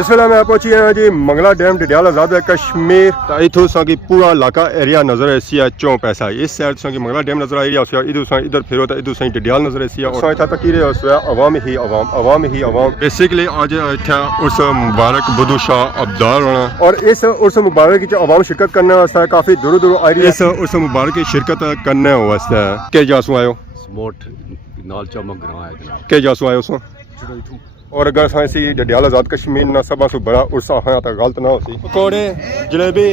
ਇਸ ਵੇਲੇ ਮੈਂ ਪਹੁੰਚੀ ਹਾਂ ਜੀ ਮੰਗਲਾ ਡੈਮ ਡਡਿਆਲ ਆਜ਼ਾਦ कश्मीर ਤਾਂ ਇਥੋਂ ਸਾਡੀ ਪੂਰਾ ਇਲਾਕਾ ਏਰੀਆ ਨਜ਼ਰ ਐਸੀਆ ਚੋਂ ਪੈਸਾ ਇਸ ਸਾਈਡ ਸਾਡੀ ਮੰਗਲਾ ਡੈਮ ਨਜ਼ਰ ਆ ਰਿਹਾ ਹੈ ਇਧਰ ਸਾਂ ਇਧਰ ਫਿਰੋ ਤਾਂ ਇਧਰ ਸਾਂ ਡਡਿਆਲ ਨਜ਼ਰ ਐਸੀਆ और साइड तक रे होया आवाम ही आवाम बेसिकली आज इत्थे उर्स मुबारक बुद्धू शाह अब्दाल होना और इस उर्स मुबारक की आवाम शिरकत करने वास्ते काफी दूर दूर आई रही है। इस उर्स मुबारक की शिरकत करने वास्ते के जासू आयो समोट नाल चमक रहा है जनाब के जासू आयो सो और अगर साइंसी डडियाल आजाद कश्मीर ना सबा से बड़ा उर्सा है तो गलत ना होसी पकौड़े जलेबी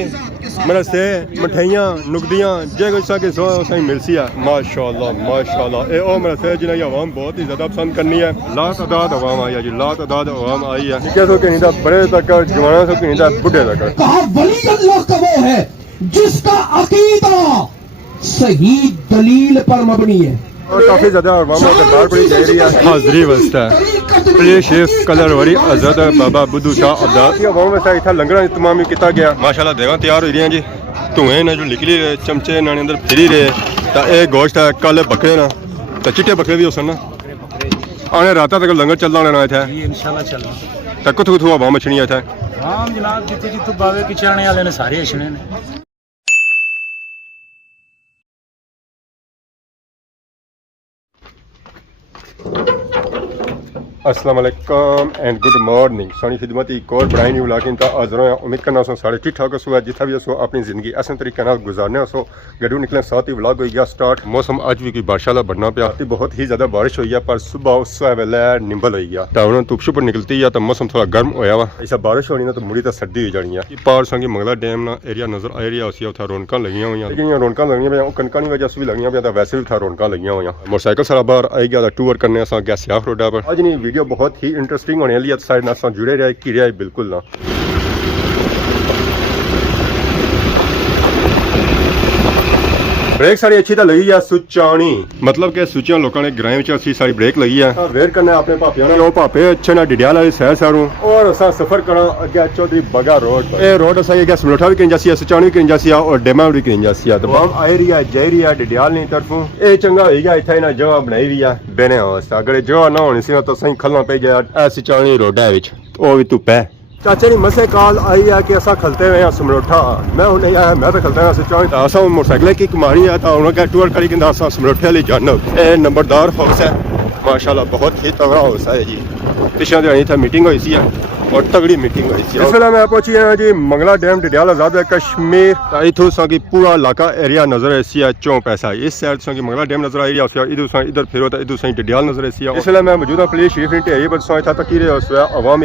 मरसे मठियां नुकदियां जे कुछ के सो सही मिलसी है माशाल्लाह ए ओ मरसे जिन्हें आवाम बहुत ही ज्यादा पसंद करनी है ला तादाद आवाम आई है जी ला तादाद आवाम आई है निके सो कहीं दा बड़े तक जवाना सो कहीं दा बुढ़े तक कहा वली अल्लाह का वो है जिसका अकीदा सही दलील पर मबनी है और काफी ज्यादा आवाम का दरबार बड़ी दे रही है हाजिरी वास्ते प्ले शेफ कलर वरी आजाद बाबा बुद्धू शाह अब्दाल की आवाम वास्ते इतना लंगर इंतजाम किया गया माशाल्लाह देगा तैयार हो रही हैं जी धुएं ने जो निकली रहे चमचे नाने अंदर फिरी रहे तो ये गोश्त है कल बकरे ना तो चिट्टे बकरे भी हो सन आने रात तक लंगर चलता होना इतना इंशाल्लाह चलना तो कुछ आवाम मछलियाँ इतना हाँ जनाब जितने जितों बावे की चढ़ने वाले ने सारे अछने ने अस्सलाम वालेकुम एंड गुड मॉर्निंग सोनी खिदमत एक और बड़ा न्यू व्लॉग इंता हाजिर होया उम्मीद करना सो सारे ठीक ठाक हो जितना भी हो अपनी जिंदगी ऐसे तरीके नाल गुजारने हो गड्डू निकले साथ ही व्लॉग हो गया स्टार्ट मौसम अज भी कोई बारिश वाला बनना पिया बहुत ही ज्यादा बारिश हुई है पर सुबह उस वेले निंबल हुई है तो हम धुप शुप निकलती है तो मौसम थोड़ा गर्म होया वा ऐसा बारिश होनी ना तो मुड़ी तो सर्दी हो जानी है पार संगी मंगला डैम ना एरिया नजर आ रहा उसी उतना रौनक लगी हुई लेकिन रौनक लगी हुई कनका की वजह से भी लगी हुई वैसे भी उतना रौनक लगी हुई मोटरसाइकिल सारा बाहर आई गया टूर करने गया सियाफ रोडा पर अज नहीं वीडियो बहुत ही इंटरेस्टिंग होने वाली है साइड नाल जुड़े रहे घिरे बिल्कुल ना ब्रेक सारी अच्छी तो लगी है सुचानी मतलब कि सुचियां लोगों ने ग्रां में अच्छी सारी ब्रेक लगी है वेट करने अपने भापिया ने भापे अच्छे ना डडियाल वाली सैर सारू और असा सफर करा अगे चौधरी बगा रोड ए रोड असा ये समलोठा भी कहीं जासी सुचानी भी कहीं जासी और डेमा भी कहीं जासी तो बम आई रही है जय रही है डडियाल नहीं तरफों ए चंगा हो गया इतना ना जगह बनाई हुई है बेने अवस्था अगर जगह ना होनी सी तो सही खलना पे गया ए सुचानी रोडा विच ओ भी धुप है चाचे की मसे कॉल आई है कि असा खलते हुए हैं समलोठा मैं हूं नहीं आया मैं तो खलता हूं सुचानी असा मोटरसाइकिल की कमानी है तो उन्होंने टूर करी कि असा समलोठे वाली जानो ए नंबरदार हाउस है माशाल्लाह बहुत ही तगड़ा हाउस है जी पिछले दिहाड़ी इतना मीटिंग हुई सी और तगड़ी मीटिंग हुई सी इस वेले मैं पहुंची हां जी मंगला डैम डडियाल आजाद कश्मीर तो इथों साडी पूरा इलाका एरिया नजर ऐसी है चों पैसा इस साइड साडी मंगला डैम नजर आ रहा है इधर सां इधर फिरो तो इधर सां डडियाल नजर ऐसी है इस वेले मैं मौजूद हां प्लेस शरीफ इन ढेरी पर सां था तक रहे आवाम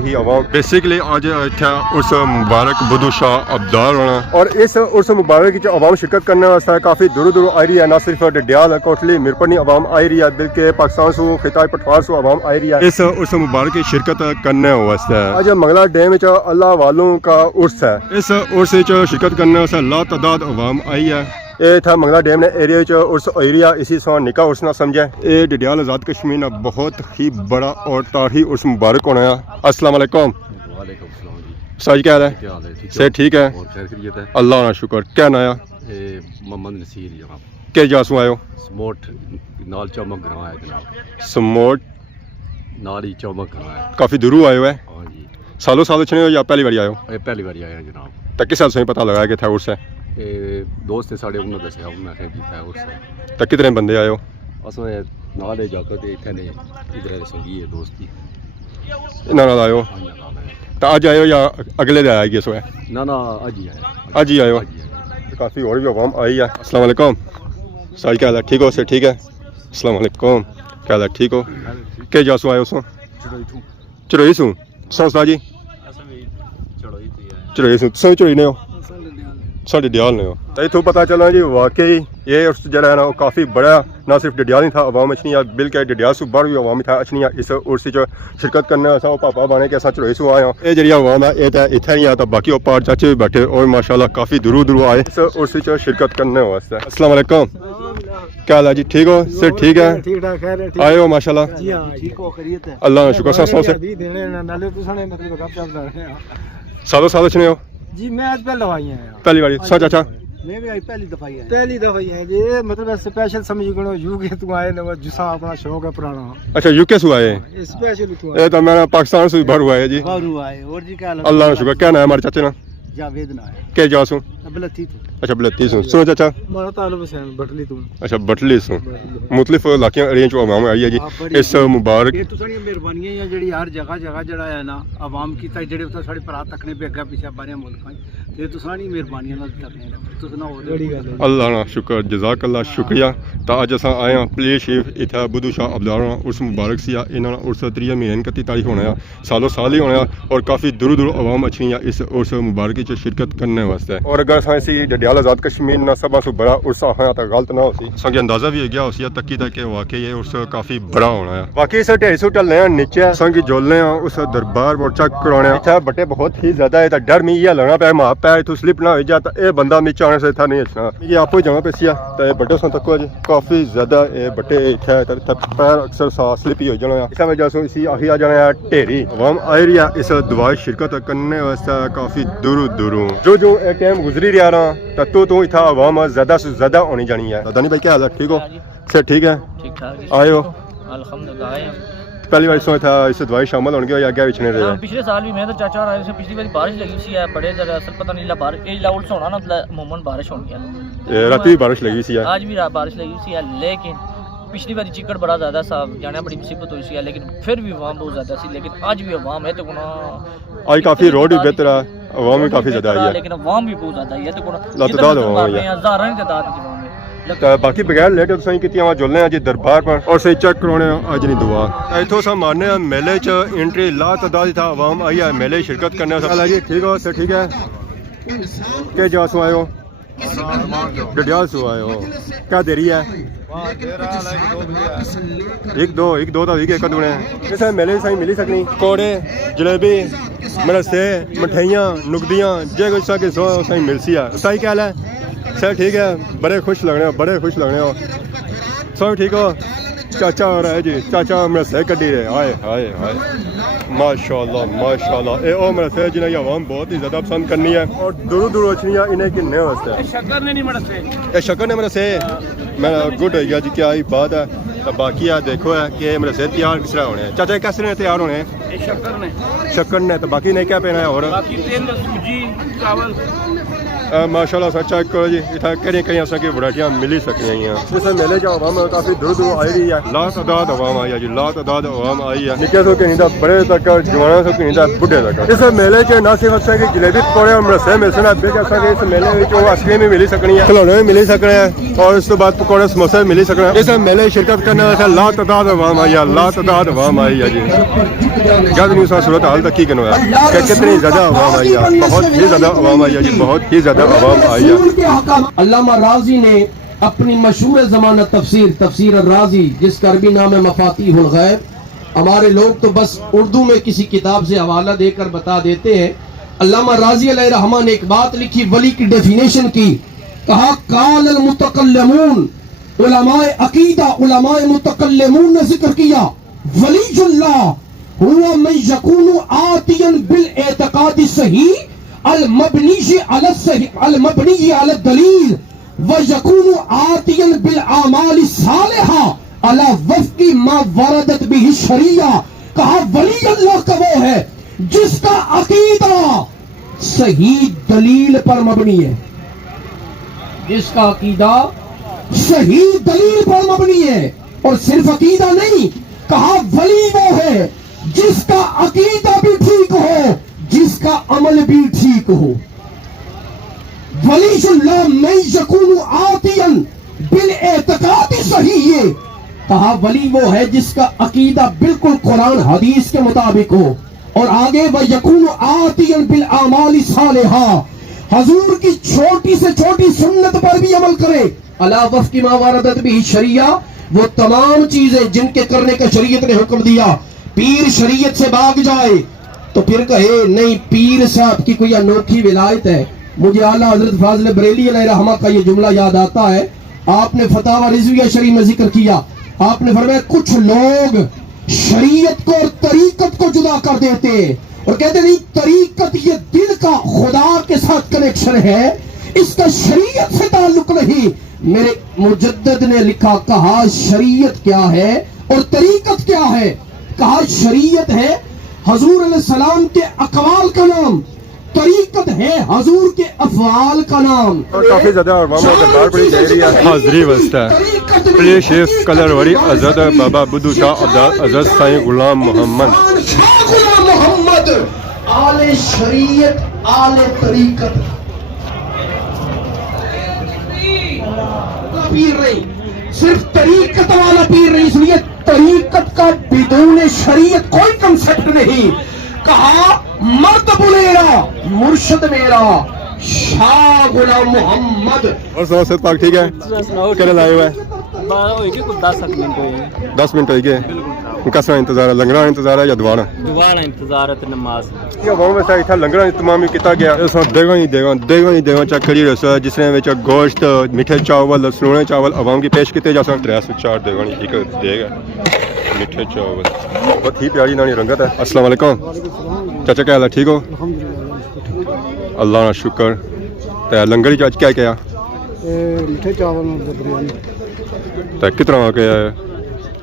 ही आवाम बेसिकली आज इत्थे उर्स मुबारक बुद्धू शाह अब्दाल होना और इस उर्स मुबारक की आवाम शिरकत करने वास्ते काफी दूर दूर आई रही है ना सिर्फ डडियाल कोटली मिरपनी आवाम आई रही है बल्कि पाकिस्तान से खिताब पटवार से आवाम आई रही है इस उर्स मुबारक की शिरकत करने वास्ते आज मंगला डैम अल्लाह वालों का उर्स है इस उर्स शिरकत करने वास्ते ला तादाद आवाम आई है ये था मंगला डैम ने एरिया उर्स एरिया इसी सो निका उर्स ना समझे ये डडियाल आजाद कश्मीर ना बहुत ही बड़ा और तारीखी उर्स मुबारक होना है। अस्सलाम वालेकुम साज क्या हाल है से ठीक है अल्लाह ना शुक्र क्या नाया मोहम्मद नसीर जनाब के जासू आयो समोट नाल चमक रहा है जनाब समोट नाल ही चमक रहा है काफी दूर आयो है हाँ जी सालों साल छने हो या पहली बार आयो ये पहली बार आया जनाब तो किस साल से पता लगा कि था उर्स है ये दोस्त ने साढ़े उन्होंने दसिया उन्होंने कीता उर्स है तो कितने बंदे आयो अस नाल जाकर इतने ने इधर संगी है दोस्ती इन्हां नाल आयो तो आज आयो या अगले दिन आएगी सो है ना आज ही आया आज ही आयो काफी और भी आवाम आई है। अस्सलाम वालेकुम साज क्या हाल है ठीक हो से ठीक है अस्सलाम वालेकुम क्या हाल है ठीक हो के जासू आयो सो चढ़ोई सू सौसा जी चढ़ोई सू सो चढ़ोई ने हो साढ़े डडियाल ने हो तो इतों पता चला जी वाकई ये उर्स जरा है ना काफ़ी बड़ा ना सिर्फ डडियाल ही था अवाम अचनिया बल्कि डडियाल से बाहर भी अवाम था अचनिया इस उर्स शिरकत करने असा पापा बने के चढ़ोई सू आए ये जी अवाम है ये इतना नहीं आता बाकी वो पार चाचे भी बैठे और माशाल्लाह काफ़ी दूर दूर आए इस उर्स शिरकत करने वास्ते। अस्सलाम वालेकुम क्या हाल है जी ठीक हो सर ठीक है ठीक ठाक है आए हो माशाल्लाह जी हां ठीक हो खैरियत है अल्लाह का शुक्र सासों से नाले तो सने मतलब गप शप कर रहे हैं सालों सालों छने हो जी मैं आज पहले आई हैं पहली बार सा चाचा میں بھی پہلی دفعہ ہی ہے جی مطلب اسپیشل سمجھ گنو یو کے تو آئے نا جسا اپنا شوق ہے پرانا اچھا یو کے سے آئے اسپیشل تو یہ تو میرا پاکستان سے بھر ہوا ہے جی باہر آئے اور جی کیا اللہ کا شکر کیا نام ہے ہمارے چاچے نا جاوید نا ہے کیا جاسوں بلتی تو اچھا بلتی سوں سنو چاچا ہمارا تعلق حسین بٹلی تو اچھا بٹلی سوں مختلف علاقے ارینج عوام آئی ہے جی اس مبارک یہ تو ساری مہربانیاں ہیں جڑی ہر جگہ جڑا ہے نا عوام کی تا جڑے تے ساڈے بھرا تکنے پہ اگا پیچھے بارے ملکاں یہ تو ساری مہربانیاں نال تکنے تو سنا ہو بڑی گل اللہ نا شکر جزاک اللہ شکریہ تا اج اساں آئے ہاں پلیز شریف اتھا بدھو شاہ عبداللہ اس مبارک سی انہاں دا عرس 3 مہینے 31 تاریخ ہونا ہے سالوں سال ہی ہونا ہے اور کافی دور دور عوام اچھی ہیں اس عرس مبارک وچ شرکت کرنے واسطے اور اگر اساں اسی ڈڈیال آزاد کشمیر نا سبھا سے بڑا عرس ہے تا غلط نہ ہوسی اساں کے اندازہ بھی ہو گیا اسی تک کہ واقعی یہ عرس کافی بڑا ہونا ہے باقی اس ٹھیری سو ٹلنے ہیں نیچے اساں کی جولنے ہیں اس دربار اور چیک کرانے ہیں اتھا بٹے بہت ہی زیادہ ہے تا ڈر می یہ لگنا پے ماں پے تو سلپ نہ ہو جا تا اے بندہ نیچے آنے سے تھا نہیں اچھا یہ آپ جگہ پہ سیا تے بڑے سن تک جی کافی زیادہ اے بٹے اتھا تے پیر اکثر سا سلپ ہی ہو جانا ہے اس وجہ سے اسی آہی آ جانا ہے ٹھیری عوام آئی رہی ہے اس دعا شرکت کرنے واسطے کافی دور دوروں جو اے ٹائم گزری رہا نا تو اتھا عوام زیادہ سے زیادہ ہونی جانی ہے دانی بھائی کیا حال ہے ٹھیک ہو سے ٹھیک ہے ٹھیک ٹھاک آئے ہو الحمدللہ آئے ہیں پہلی بار سوچا تھا اس دوائی شامل ہونے کے یا آگے پچھنے رہے پچھلے سال بھی میں تو چاچا اور آئے سے پچھلی بار بارش لگی سی ہے بڑے زیادہ اثر پتہ نہیں بارش یہ لاؤڈ سے ہونا نا عموماً بارش ہونی ہے رات بھی بارش لگی سی آج بھی بارش لگی سی ہے لیکن پچھلی بار چکڑ بڑا زیادہ سا جانا بڑی مصیبت ہوئی سی ہے لیکن پھر بھی عوام بہت زیادہ سی لیکن آج بھی عوام ہے تو گناہ آج کافی روڈ بھی بہتر ہے عوام بھی کافی زیادہ آئی ہے لیکن عوام بھی بہت زیادہ آئی ہے تو گناہ لاتعداد عوام آئی ہے ہزاراں کی تعداد کی عوام ہے باقی بغیر لیٹ تو صحیح کیتی وہاں جلنے ہیں جی دربار پر اور صحیح چیک کرانے اج نہیں دعا ایتھوں سا مارنے ہیں میلے چ انٹری لا تعداد تھا عوام آئی ہے میلے شرکت کرنے سے جی ٹھیک ہو سے ٹھیک ہے کہ جا سو آئے ہو ڈڈیال سو آئے ہو کیا دیری ہے ایک دو تو ایک دونے اس میلے صحیح ملی سکنی کوڑے جلیبی مرسے مٹھائیاں نقدیاں جے کچھ سا کہ سو صحیح مل سی ہے صحیح کیا ہے سر ٹھیک ہے بڑے خوش لگنے ہو سب ٹھیک ہو چاچا ہو رہا ہے جی چاچا میرے سے کڈی رہے ہائے ہائے ہائے ماشاء اللہ اے او میرے سے جنہیں عوام بہت ہی زیادہ پسند کرنی ہے اور دوروں اچھنیاں انہیں کنے واسطے شکر نے نہیں مرسے اے شکر نے میرے سے میرا گڈ ہو گیا جی کیا ہی بات ہے تو باقی ہے دیکھو ہے کہ میرے سے تیار کس طرح ہونے ہیں چاچا کس طرح تیار ہونے ہیں شکر نے تو باقی نہیں کیا پہنا ہے اور چاول ماشاء اللہ سر چیک کرو جی اتنا کہیں ایسا کی ورائٹیاں ملی سکتی ہیں جس میلے جو عوام کافی دور آئی رہی ہے لا تعداد عوام آئی ہے جی لا تعداد عوام آئی ہے نکے سو کہیں تھا بڑے تک جوانا سو کہیں تھا بڈھے تک اس میلے چ نہ صرف اچھا کہ جلیبی پکوڑے اور مرسے مل سکنا بے جیسا کہ اس میلے میں آئس کریم بھی ملی سکنی ہے کھلونے بھی ملی سکنے ہیں اور اس کے بعد پکوڑے سموسے بھی ملی سکنے ہیں اس میلے شرکت کرنے والے لا تعداد عوام آئی ہے لا تعداد عوام آئی ہے جی جب نہیں سا صورت حال تک کی کنو ہے کہ کتنی زیادہ عوام آئی ہے بہت ہی زیادہ عوام آئی ہے جی بہت ہی زیادہ عوام آئی ہے علامہ راضی نے اپنی مشہور زمانہ تفسیر الرازی جس کا عربی نام ہے مفاتیح الغیب ہمارے لوگ تو بس اردو میں کسی کتاب سے حوالہ دے کر بتا دیتے ہیں علامہ راضی علیہ رحمہ نے ایک بات لکھی ولی کی ڈیفینیشن کی کہا قال المتکلمون علماء عقیدہ علماء متکلمون نے ذکر کیا ولی اللہ ہوا من یکون آتیا بالاعتقاد صحیح المبنی علی الدلیل ویکون آتیا بالاعمال الصالحہ علی وفق ما وردت به الشریعہ کہا ولی اللہ کا وہ ہے جس کا عقیدہ صحیح دلیل پر مبنی ہے جس کا عقیدہ صحیح دلیل پر مبنی ہے اور صرف عقیدہ نہیں کہا ولی وہ ہے جس کا عقیدہ بھی ٹھیک ہو جس کا عمل بھی ٹھیک ہو ولی اللہ من یکون آتیا بالاعتقاد صحیح ہے کہا ولی وہ ہے جس کا عقیدہ بالکل قرآن حدیث کے مطابق ہو اور آگے وَيَكُونُ آتِيًا بِالْأَعْمَالِ صَالِحَةٍ حضور کی چھوٹی سے چھوٹی سنت پر بھی عمل کرے عَلَى وَفْقِ مَا وَرَدَتْ بِهِ الشَّرِيعَةُ وہ تمام چیزیں جن کے کرنے کا شریعت نے حکم دیا پیر شریعت سے بھاگ جائے تو پھر کہے نہیں پیر صاحب کی کوئی انوکھی ولایت ہے مجھے اعلیٰ حضرت فاضل بریلی علیہ رحمہ کا یہ جملہ یاد آتا ہے آپ نے فتاوی رضویہ شریف میں ذکر کیا آپ نے فرمایا کچھ لوگ شریعت کو اور طریقت کو جدا کر دیتے اور کہتے نہیں طریقت یہ دل کا خدا کے ساتھ کنیکشن ہے इसका शरीयत से ताल्लुक नहीं। मेरे मुजद्दिद ने लिखा, कहा शरीयत क्या है और तरीकत क्या है। कहा शरीयत है हजूर अलैहिस्सलाम के अकवाल का नाम, तरीकत है हजूर के अफवाल का नाम। काफी ज्यादा अवाम और दरबार बड़ी गहरी है। हाजरी वस्ता प्ले शेफ कलर वरी आजाद बाबा बुद्धू शाह आजाद साईं गुलाम मोहम्मद शाह गुलाम मोहम्मद, आले शरीयत आले तरीकत। पीर नहीं, सिर्फ तरीकत वाला पीर नहीं, इसलिए तरीकत का बिदून शरीयत कोई कंसेप्ट नहीं। कहा मर्द बुलेरा मुर्शद मेरा शाह गुलाम मोहम्मद। और सर पाक ठीक है, क्या लाए हुआ है? 10 मिनट हो गए। कसरा इंतजार है, लंगर इंतजार है या दुआना इंतजार है नमाज ये अवाम वैसे इतना लंगर इंतजाम भी किया गया। इस देगा ही देगा चेक करी रहा जिसने विच गोश्त मीठे चावल सलोने चावल अवाम की पेश किए जा सकते। 304 देगा एक देगा मीठे चावल, बहुत ही प्यारी नानी रंगत है। अस्सलाम वालेकुम चाचा, क्या हाल है? ठीक हो? अल्लाह का शुक्र। तो लंगर ही आज क्या क्या मीठे चावल बिरयानी तो किस तरह के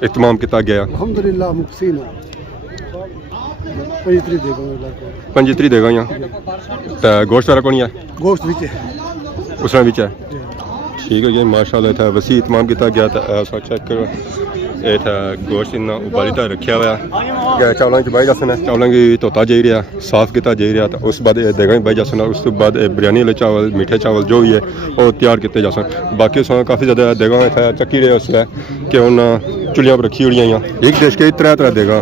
इहतमाम किया गया? अल्हम्दुलिल्लाह मुहसिन 25 देगा यहाँ तो गोश्त सारा कौन है? गोश्त विच उसमें है ठीक है जी माशाल्लाह। था वसी इतमाम किया गया था। ऐसा चेक करो ये था गोश्त इन्ना उबाली तो रखा हुआ है। चावलों की बाई जासन है, चावलों की धोता जाई रहा साफ किया जाई रहा। तो उस बाद देगा बाई जासन, उस तो बाद बिरयानी वाले चावल मीठे चावल जो भी है वो तैयार किए जा सन। बाकी उसमें काफ़ी ज़्यादा देगा इतना चक्की रहे उससे कि उन्हें चुलियाँ पर रखी हुई हैं। एक देश के तरह तरह देगा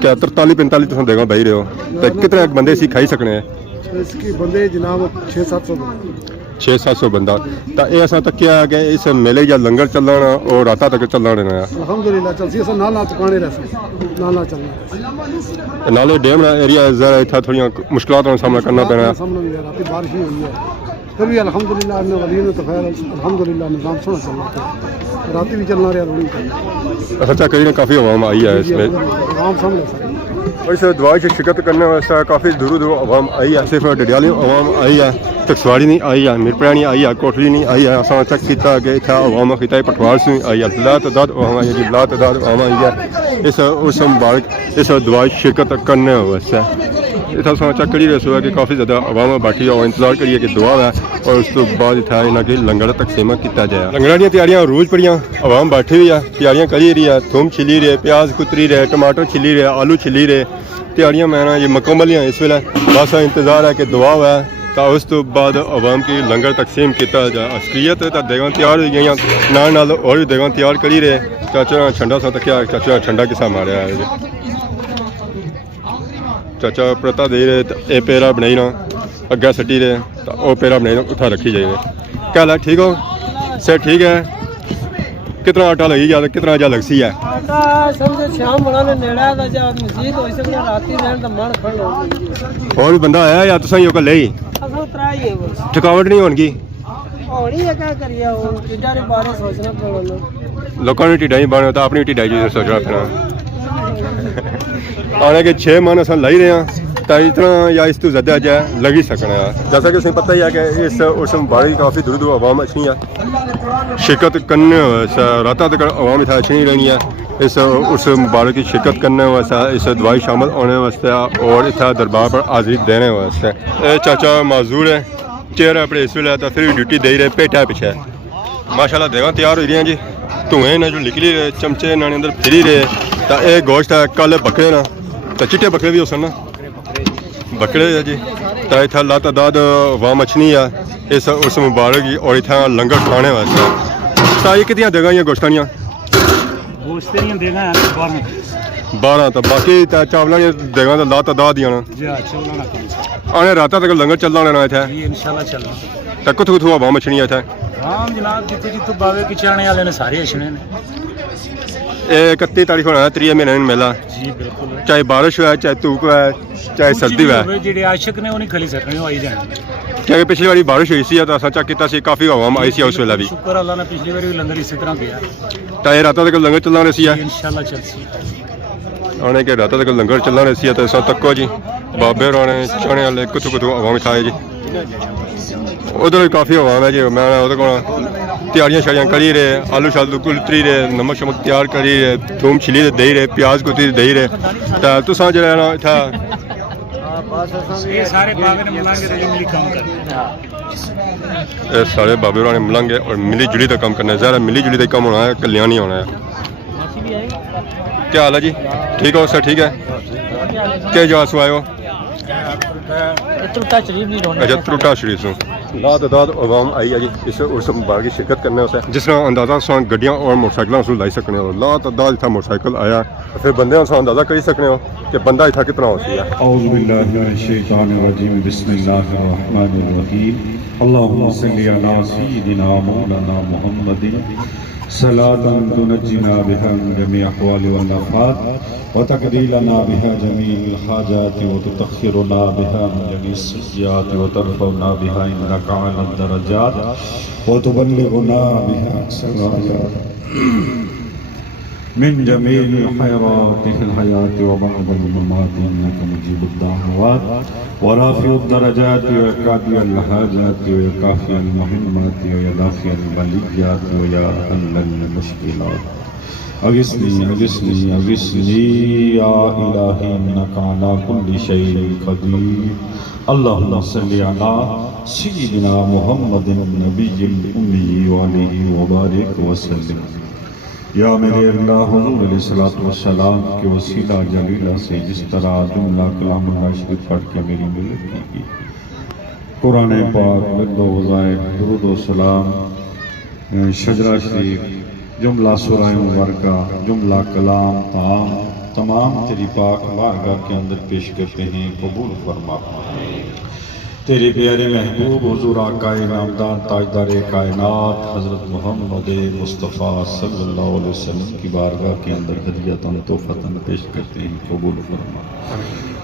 क्या 43-45 तो देगा भाई रहे हो तो कितने बंदे इसी खाई सकने हैं? इसकी बंदे जनाब 600-700 बंदा। तो ये असा तक क्या है कि इस मेले या लंगर चलना और रात तक चलना रहना है। अल्हम्दुलिल्लाह चलसी अस नाल चुकाने रहसे नाल चलना नाले डैम एरिया जरा इतना थोड़ी मुश्किलों का सामना करना पैना है। सामने भी रात बारिश ही हुई है फिर भी अल्हम्दुलिल्लाह ने वली ने तो खैर अल्हम्दुलिल्लाह निजाम सोना चल रहा है। रात भी चलना रहा रोड़ी अच्छा कहीं काफ़ी आवाम आई है इसमें आवाम सामने और इस दुआ से शिरकत करने वास्ते काफ़ी दूर दूर आवाम आई है। सिर्फ डडियाली आवाम आई है, तकसवाड़ी नहीं आई है, मिरपड़ा नहीं आई है, कोटली नहीं आई है। असा चेक किया कि इतना आवाम किता पटवार से आई है। ला तादाद आवाम आई है, ला तादाद आवाम आई है इस उस मुबारक इस दुआ शिरकत करने वास्ते। इतना असा चेक करी रहे कि काफ़ी ज़्यादा आवाम बैठी और इंतजार करिए कि दुआ है और उस तो बाद इतना इन्हों की लंगर तकसीम किया जाए। लंगर दी तैयारियां रोज़ पड़ियाँ आवाम बैठी हुई है, तैयारियां करी रही है, थूम छिली रहे, प्याज कुतरी रहे, टमाटर छिली रहे, आलू छिली रहे। तैयारियां मैं ना ये मुकम्मल हैं इस वेले बस इंतजार है कि दुआ है तो उस तो बाद आवाम की लंगर तकसीम किया जाए। अस्करियत तो देगा तैयार हो गई नाल और भी देगा तैयार करी रहे। चाचा ठंडा सा तक चाचा ठंडा किसा मारिया है चाचा प्रता दे रहे ए पेरा बनाई ना अग्गा सटी रहे तो वह पेरा बनाई ना उठा रखी जाए। क्या हाल है? ठीक हो? सर ठीक है। कितना आटा लगी जा कितना जा लगसी है? आटा समझो शाम बनाने नेड़ा दा जा मस्जिद होई सकदा राती रहन दा मन खड़ हो। और भी बंदा आया या तुसा ही कल्ले ही? असल त्राई है बस थकावट नहीं होगी? होनी है क्या करिए वो टिड्डा रे बारे सोचना पड़ना। लोगों ने टिड्डा ही बने तो अपनी टिड्डा जी सोचना अपना आने के 6 मन अस लाई रहे हैं तो इतना या इस तो ज़्यादा जाए लगी सकना है। जैसा कि उसे पता ही है कि इस उस मुबारक काफ़ी दूर दूर आवाम अच्छी है शिरकत करने रात तक आवाम इतना अच्छी नहीं रहनी है। इस उस मुबारक की शिरकत करने वास्ते इस दुआई शामिल होने वास्ते और इतना दरबार पर हाजिरी देने वास्ते। चाचा माजूर है चेहरा अपने इस वेले तो फिर भी ड्यूटी दे रहे पेटा पिछे माशाल्लाह देगा तैयार हो रही हैं जी। धुएँ ने जो निकली रहे चमचे इन्होंने अंदर फिरी रहे तो यह गोश्त है कल बकरे ना तो चिट्टे बकरे भी हो सन बकरे है जी। तो इतना ला तादाद आवाम अच्छी है इस उस मुबारक की और इतना लंगर खाने वास्ते। तो ये कितनी देगा ये गोश्तानियाँ? गोश्त नहीं देगा 12 तो बाकी चावलों देगा तो ला तादाद ही आना आने रात तक लंगर चलना रहना इतना इंशाल्लाह चलना। तो कुछ आवाम अच्छी है इतना? हाँ जनाब जितने जितों बावे की चढ़ने वाले ने सारे अछने ने। 31 तारीख होना है 3 महीने में मेला जी बिल्कुल चाहे बारिश है चाहे धूप है चाहे सर्दी है जेडे आशिक ने उन्हें खली सकने आई जाने क्योंकि पिछली बारी बारिश हुई सी तो असा चेक किया काफ़ी आवाम आई सी उस वेले भी। शुक्र अल्लाह ने पिछली बारी भी लंगर इसी तरह दिया तो ये रात तक लंगर चलना रही है इंशाल्लाह चलसी आने के रात तक लंगर चलना रही है तो सब तको जी बाबे राणे चने वाले कुछ आवाम खाए जी। उधर भी काफ़ी आवाम है जी मैं उधर को तैयारियां शारियां करी रहे आलू शालू कुलतरी रहे नमक शमक तैयार करी रहे थूम छिली दे दही रहे प्याज कुतरी दही रहे तो तुसां जो है ना इतना ये सारे बाबे ने मिलाके तो मिली काम कर सारे बाबे होरां ने मिलांगे और मिली जुली का काम करना है ज़रा मिली जुली का काम होना है कल्याण नहीं होना है क्या हाल है जी ठीक हो सर ठीक है क्या जगह से आए हो त्रुटा शरीफ नहीं ढूंढना अच्छा त्रुटा शरीफ से लातादाद आवाम आई है जी इस उर्स मुबारक की शिरकत करने उसे जिस तरह अंदाजा सा गड्डियां और मोटरसाइकिल उस लाई सकने हो लातादाद इतना मोटरसाइकिल आया फिर बंदे उस अंदाजा कर सकने हो कि बंदा इतना कितना हो सी है औज़ु बिल्लाहि मिनश्शैतानिर्रजीम बिस्मिल्लाहिर्रहमानिर्रहीम अल्लाहुम्मा सल्लि अला सय्यिदिना मौलाना मुहम्मदिन सलातन तुनज्जिना बिहा मिन जमीइ अहवालि वल आफात व तक़दीलना बिहा जमीअल हाजाति व तुतख़्खिरुना बिहा मिन जमीइ सय्यिआति व तरफ़उना बिहा इन्नका अला दरजात व तुबल्लिगुना बिहा अक़सल आयात من جميع الخيرات في الحياة وبعد الممات إنك مجيب الدعوات ورافع الدرجات ويكافي الحاجات ويكافي المهمات ويدافع البليات ويا حل المشكلات أغثني أغثني أغثني يا إلهي إنك على كل شيء قدير اللهم صل على سيدنا محمد النبي الأمي وعليه وبارك وسلم یا میرے اللہ حضور علیہ السلام کے وسیلہ جلیلہ سے جس طرح جملہ کلام اللہ شریف پڑھ کے میری ملت کی قرآن پاک لفظ و وظائف درود و سلام شجرہ شریف جملہ سورہ مبارکہ جملہ کلام تمام تیری پاک بارگاہ کے اندر پیش کرتے ہیں قبول فرما تیرے پیارے محبوب حضور آقا نامدار تاجدار کائنات حضرت محمد مصطفیٰ صلی اللہ علیہ وسلم کی بارگاہ کے اندر ہدیتاً تحفتاً پیش کرتے ہیں قبول فرما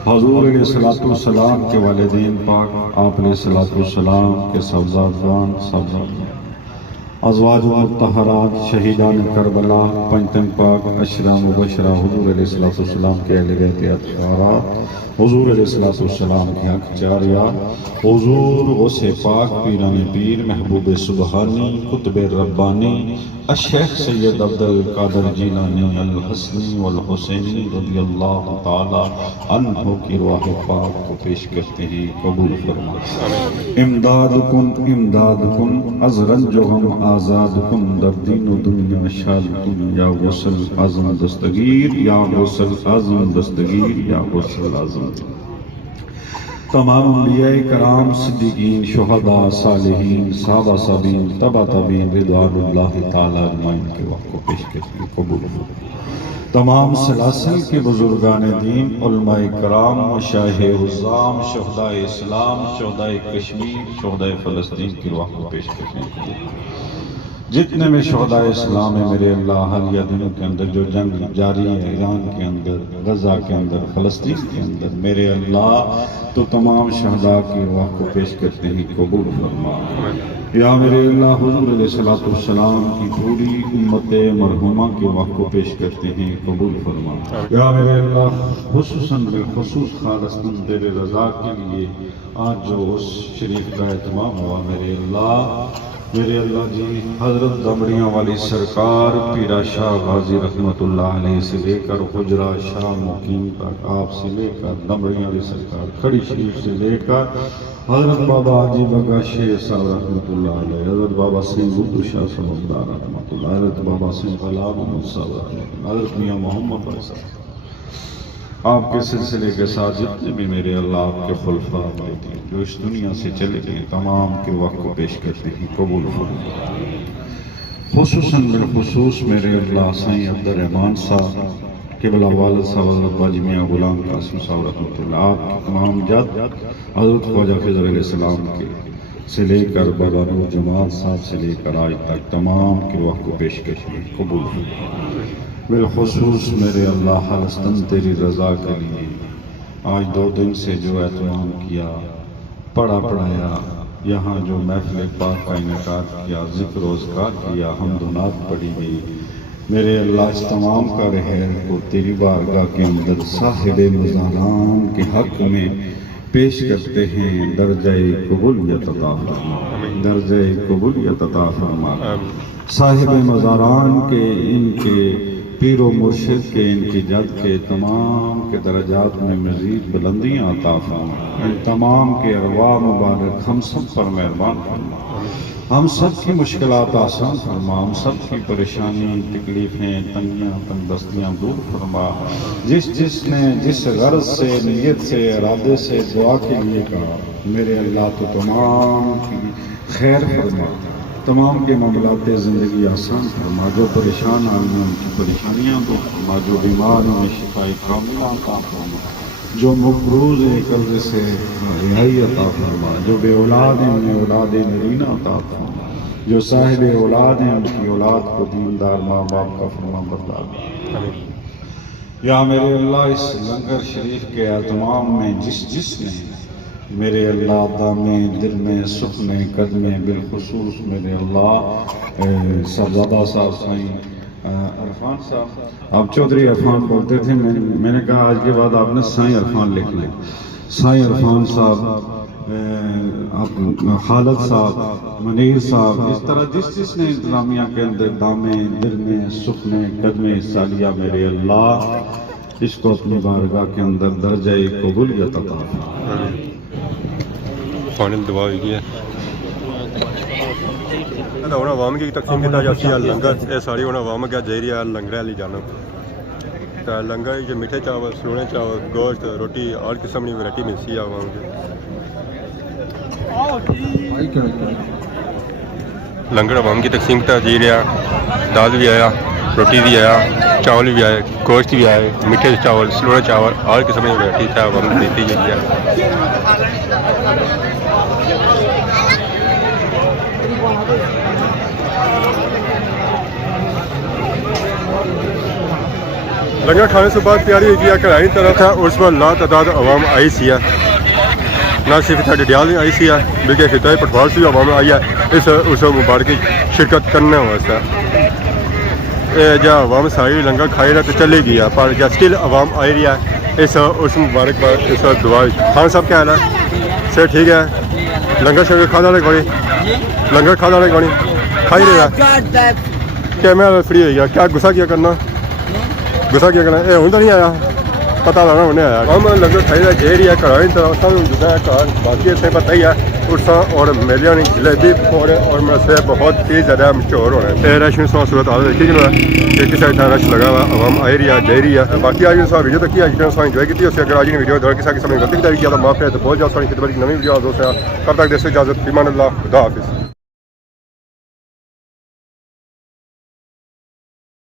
حضور علیہ السلام کے والدین پاک آپ علیہ السلام کے صاحبزادگان ازواج مطہرات شہیدان کربلا پنجتن پاک اشرا مبشرہ حضور علیہ السلام کے اہل بیت اطہارات حضور علیہ السلام کے حق چاریا حضور غوث پاک پیران پیر محبوب سبحانی قطب ربانی الشیخ سید عبدالقادر جیلانی الحسنی والحسینی رضی اللہ تعالی عنہ کی روح پاک کو پیش کرتے ہیں قبول فرما امداد کن از رنج و غم آزاد کن در دین و دنیا شاد کن یا غسل اعظم دستگیر یا غسل اعظم دستگیر یا غسل اعظم تمام انبیاء کرام صدیقین شہداء صالحین صحابہ صابین تبع تابعین رضوان اللہ تعالی اجمعین کے وقت کو پیش کرتے ہیں قبول فرما تمام سلاسل کے بزرگان دین علماء کرام مشایخ عظام شہداء اسلام شہداء کشمیر شہداء فلسطین کی روح کو پیش کرتے ہیں جتنے میں شہداء اسلام ہیں میرے اللہ حالیہ دنوں کے اندر جو جنگ جاری ہے ایران کے اندر غزہ کے اندر فلسطین کے اندر میرے اللہ تو تمام شہداء کی روح کو پیش کرتے ہیں قبول فرما یا میرے اللہ حضور علیہ السلام کی پوری امت مرحومہ کی روح کو پیش کرتے ہیں قبول فرما یا میرے اللہ خصوصاً بالخصوص خالصاً تیرے رضا کے لیے آج جو اس شریف کا اہتمام ہوا میرے اللہ جی حضرت دمڑیاں والی سرکار پیرا شاہ غازی رحمت اللہ علیہ سے لے کر خجرہ شاہ مقیم تک آپ سے لے کر دمڑیاں والی سرکار کھڑی شریف سے لے کر حضرت بابا حاجی بگا شیخ صاحب رحمت اللہ علیہ حضرت بابا سنگھ بدو شاہ صاحب رحمت اللہ حضرت بابا سنگھ غلام محمد صاحب رحمت اللہ حضرت میاں محمد بھائی صاحب آپ کے سلسلے کے ساتھ جتنے بھی میرے اللہ آپ کے خلفاء بیٹے ہیں جو اس دنیا سے چلے گئے تمام کے وقت کو پیش کرتے ہیں قبول فرما خصوصاً بالخصوص میرے اللہ سائیں عبدالرحمان صاحب قبلہ والد صاحب حضرت باجی میاں غلام قاسم صاحب رحمۃ اللہ آپ کے تمام جد حضرت خواجہ خضر علیہ السلام کے سے لے کر بابا نور جمال صاحب سے لے کر آج تک تمام کے وقت کو پیش کرتے ہیں قبول فرما بالخصوص میرے اللہ خالصاً تیری رضا کے لیے آج 2 دن سے جو اہتمام کیا پڑھایا یہاں جو محفل پاک کا انعقاد کیا ذکر و اذکار کیا حمد و نعت پڑھی گئی میرے اللہ اس تمام کا رہے کو تیری بارگاہ کے اندر صاحب مزاران کے حق میں پیش کرتے ہیں درجۂ قبولیت عطا فرما، درجۂ قبولیت عطا فرما۔ صاحب مزاران کے، ان کے پیر و مرشد کے، ان کی جد کے تمام کے درجات میں مزید بلندیاں عطا فرما۔ ان تمام کے ارواح مبارک ہم سب پر مہربان فرما، ہم سب کی مشکلات آسان فرما، ہم سب کی پریشانی، تکلیفیں، تنگیاں، تنگ دستیاں دور فرما۔ جس نے جس غرض سے، نیت سے، ارادے سے دعا کے لیے کہا، میرے اللہ تو تمام کی خیر فرما، تمام کے معاملات زندگی آسان فرما۔ جو پریشان آئیں ان کی پریشانیاں دور فرما، جو بیمار ہیں شفا کاملہ عطا فرما، جو مقروض ہیں قرض سے رہائی عطا فرما، جو بے اولاد ہیں انہیں اولاد نرینہ عطا فرما، جو صاحب اولاد ہیں ان کی اولاد کو دیندار ماں باپ کا فرما بردار۔ یا میرے اللہ اس لنگر شریف کے اہتمام میں جس نے میرے اللہ دامے دل میں سکھنے قدمے، بالخصوص میرے اللہ صاحبزادہ صاحب سائیں عرفان صاحب، آپ چودھری عرفان بولتے تھے، میں نے کہا آج کے بعد آپ نے سائیں عرفان لکھ لیں۔ سائیں عرفان صاحب، خالد صاحب، منیر صاحب، اس طرح جس نے انتظامیہ کے اندر دامے دل میں سکھنے قدمے حصہ لیا، میرے اللہ اس کو اپنی بارگاہ کے اندر درجۂ قبولیت عطا فرما۔ فائنل دعا ہوئی ہے ہوں عوام کی تقسیم کیا جاتی ہے لنگر، یہ ساری ہوں عوام کیا جا رہی ہے لنگر والی جانب۔ لنگر جو میٹھے چاول، سلونے چاول، گوشت، روٹی، ہر قسم کی ورائٹی ملتی ہے عوام کو۔ لنگر عوام کی تقسیم کیا جا رہی ہے، دال بھی آیا، روٹی بھی آیا، چاول بھی آئے، گوشت بھی آئے، میٹھے چاول، سلونے چاول، ہر قسم کی ورائٹی ہے عوام کو دیتی جا رہی ہے۔ لنگر کھانے سے بعد تیاری ہوئی ہے کڑھائی طرف ہے، اور اس پر لا تعداد عوام آئی سی ہے، نہ صرف ڈڈیال میں آئی سی ہے بلکہ خطۂ پٹوار سے بھی عوام آئی ہے اس عرس مبارک کی شرکت کرنے واسطے۔ جا عوام ساری لنگر کھائی رہا تو چلے گیا، پر جا اسٹل عوام آئی رہی ہے اس عرس مبارک پر اس دعا۔ خان صاحب کیا حال ہے؟ سر ٹھیک ہے؟ لنگر شنگر کھا رہے گوڑی، لنگر کھا رہے گوڑی کھائی رہا کیمرہ فری ہوئی گیا، کیا غصہ کیا کرنا، غصہ کیا کرنا، یہ ہوں تو نہیں آیا، پتہ لانا انہیں آیا۔ ہم لنگر کھائی رہا جی ہے کڑھائی طرح سب جدا ہے، باقی اسے پتہ ہی ہے عرصاں اور میلیاں نے جلیبی پکوڑے اور مسئلے بہت ہی زیادہ مشہور ہو رہے ہیں۔ رش میں صورت حال دیکھی جنہوں کہ کسی طرح رش لگا ہوا، عوام آئی رہی ہے جا رہی ہے۔ باقی آج سا ویڈیو تک آج انجوائے کی، اس اگر آج ویڈیو دور کسی قسم کی غلطی کی تو معاف ہے تو بہت زیادہ نئی ویڈیو دوست ہے، کب تک دیکھ اجازت، ایمان اللہ، خدا حافظ۔